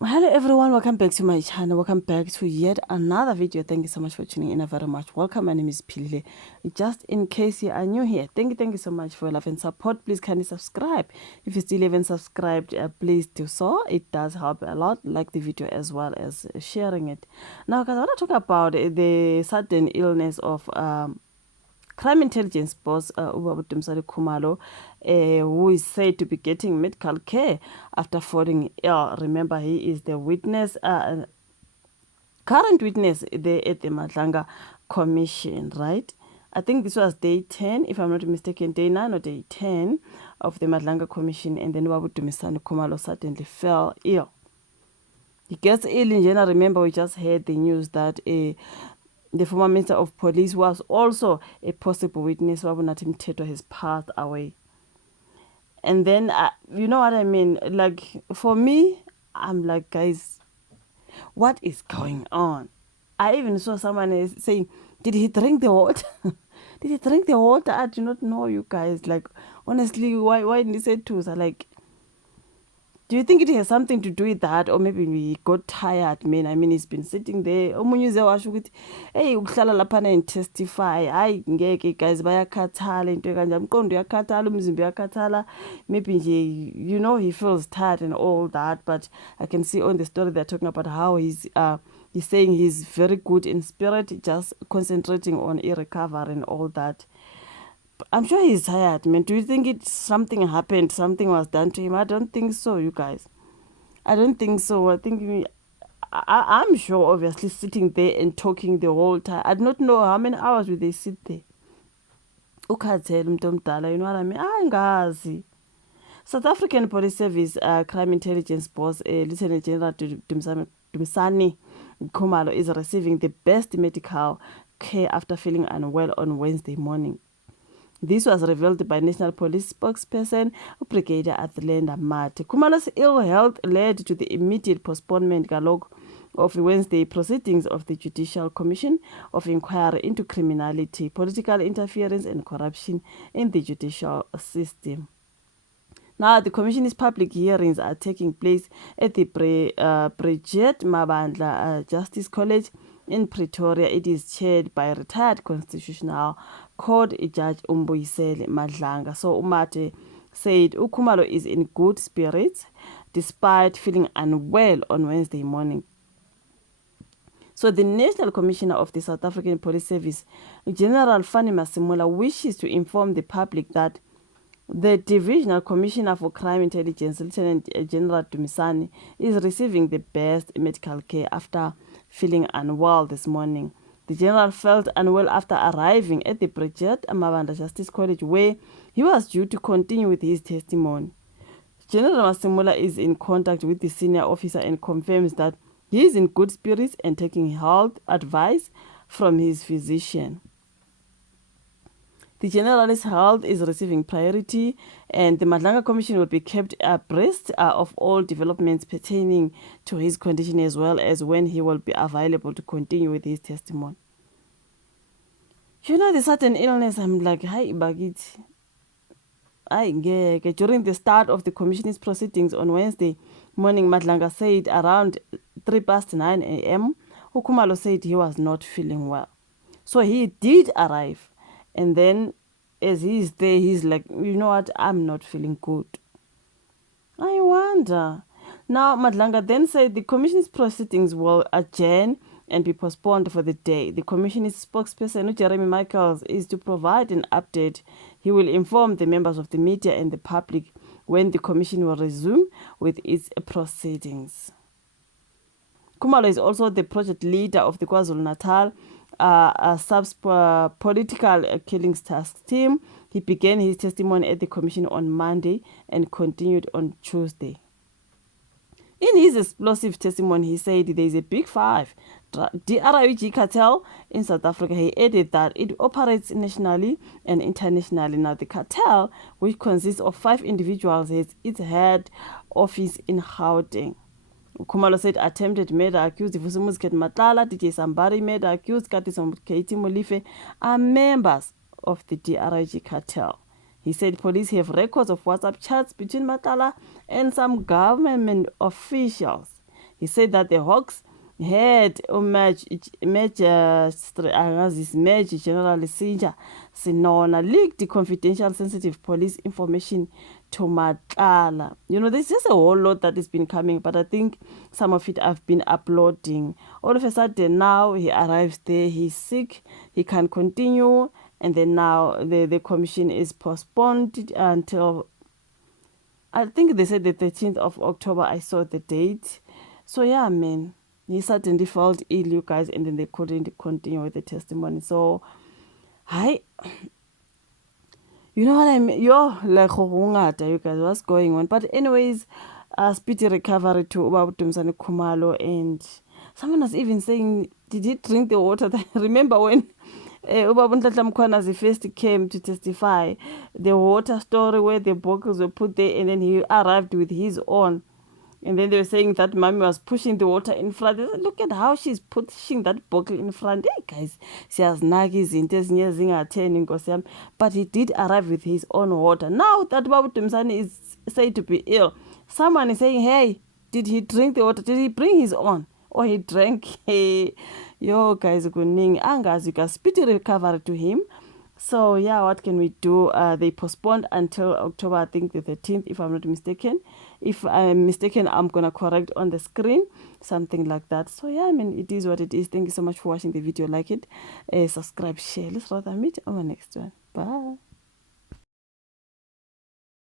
Hello everyone, welcome back to my channel. Welcome back to yet another video. Thank you so much for tuning in. Very much welcome. My name is Pilile. Just in case you are new here, thank you so much for your love and support. Please kindly subscribe. If you still haven't subscribed, please do so. It does help a lot. Like the video as well as sharing it. Now guys, I want to talk about the sudden illness of crime intelligence boss Ubaba Dumisani Khumalo, who is said to be getting medical care after falling ill. Remember, he is the witness, current witness there at the Madlanga Commission, right? I think this was day 10, if I'm not mistaken, day 9 or day 10 of the Madlanga Commission, and then Ubaba Dumisani Khumalo suddenly fell ill. He gets ill in general. Remember, we just heard the news that the former Minister of Police was also a possible witness. Wabunathi Mthethwa has passed away. And then, you know what I mean? Like, for me, I'm like, guys, what is going on? I even saw someone saying, did he drink the water? Did he drink the water? I do not know, you guys. Like, honestly, why didn't he say Tusa? Like, do you think it has something to do with that, or maybe we got tired, man? I mean, he's been sitting there. Omunye uze washo ukuthi, hey, ukuhlala laphana and testify. Hayi ngeke guys, bayakhathala into kanje. Umqondo uyakhathala, umzimba uyakhathala. Maybe nje, you know, he feels tired and all that. But I can see on the story they're talking about how he's saying he's very good in spirit, just concentrating on recovery and all that. I'm sure he's tired, man. Do you think something happened? Something was done to him? I don't think so, you guys. I don't think so. I think I'm sure, obviously, sitting there and talking the whole time. I do not know how many hours will they sit there. Ukhathele umuntu omdala, you know what I mean? Angazi. South African Police Service Crime Intelligence Boss, Lieutenant General Dumisani Khumalo, is receiving the best medical care after feeling unwell on Wednesday morning. This was revealed by National Police spokesperson Brigadier Athlenda Mate. Khumalo's ill health led to the immediate postponement of Wednesday proceedings of the Judicial Commission of Inquiry into Criminality, Political Interference and Corruption in the Judicial System. Now, the Commission's public hearings are taking place at the Bridget Mabandla Justice College in Pretoria. It is chaired by retired Constitutional Court Judge Umbuyisele Madlanga. So Umate said Khumalo is in good spirits despite feeling unwell on Wednesday morning. So the National Commissioner of the South African Police Service, General Fanny Masemola, wishes to inform the public that the Divisional Commissioner for Crime Intelligence, Lieutenant General Dumisani, is receiving the best medical care after feeling unwell this morning. The general felt unwell after arriving at the Bridget Mabandla Justice College, where he was due to continue with his testimony. General Masemola is in contact with the senior officer and confirms that he is in good spirits and taking health advice from his physician. The general's health is receiving priority, and the Madlanga Commission will be kept abreast of all developments pertaining to his condition, as well as when he will be available to continue with his testimony. You know, the certain illness, I'm like, hi, Bagit. During the start of the commission's proceedings on Wednesday morning, Madlanga said around 9:03 a.m., Khumalo said he was not feeling well. So he did arrive. And then as he's there, he's like, you know what, I'm not feeling good. I wonder. Now, Madlanga then said the commission's proceedings will adjourn and be postponed for the day. The commission's spokesperson, Jeremy Michaels, is to provide an update. He will inform the members of the media and the public when the commission will resume with its proceedings. Khumalo is also the project leader of the KwaZulu-Natal political killings task team. He began his testimony at the commission on Monday and continued on Tuesday. In his explosive testimony, he said there is a big five DRIG cartel in South Africa. He added that it operates nationally and internationally. Now, the cartel, which consists of 5 individuals, has its head office in Gauteng. Khumalo said attempted murder accused Vusimuzi Matlala, DJ Sambari murder accused Kaiti Molife are members of the DRIG cartel. He said police have records of WhatsApp chats between Matlala and some government officials. He said that the Hawks had Major General Sinja Sinona leaked the confidential sensitive police information to Matlala. You know, there's just a whole lot that has been coming, but I think some of it I've been uploading. All of a sudden now he arrives there, he's sick, he can't continue, and then now the commission is postponed until, I think they said the 13th of October. I saw the date. So yeah, man, he suddenly felt ill, you guys, and then they couldn't continue with the testimony. So, hi, you know what I mean? Yo, like, you guys, what's going on? But anyways, speedy recovery to Ubabudumsane Khumalo, and someone was even saying, did he drink the water? Remember when Ubaba Nhlanhla Mkhwanazi first came to testify, the water story where the bottles were put there, and then he arrived with his own. And then they were saying that mommy was pushing the water in front. They said, look at how she's pushing that bottle in front. Hey guys, she has nagis in testing, but he did arrive with his own water. Now that Babu Tumsani is said to be ill, someone is saying, hey, did he drink the water? Did he bring his own? Or he drank? Hey, yo guys, kuning angas, you can speedy recovery to him. So yeah, what can we do? They postponed until October, I think the 13th, if I'm not mistaken. If I'm mistaken, I'm gonna correct on the screen, something like that. So yeah, I mean, it is what it is. Thank you so much for watching the video. Like it, subscribe, share. Let's rather meet on the next one. Bye.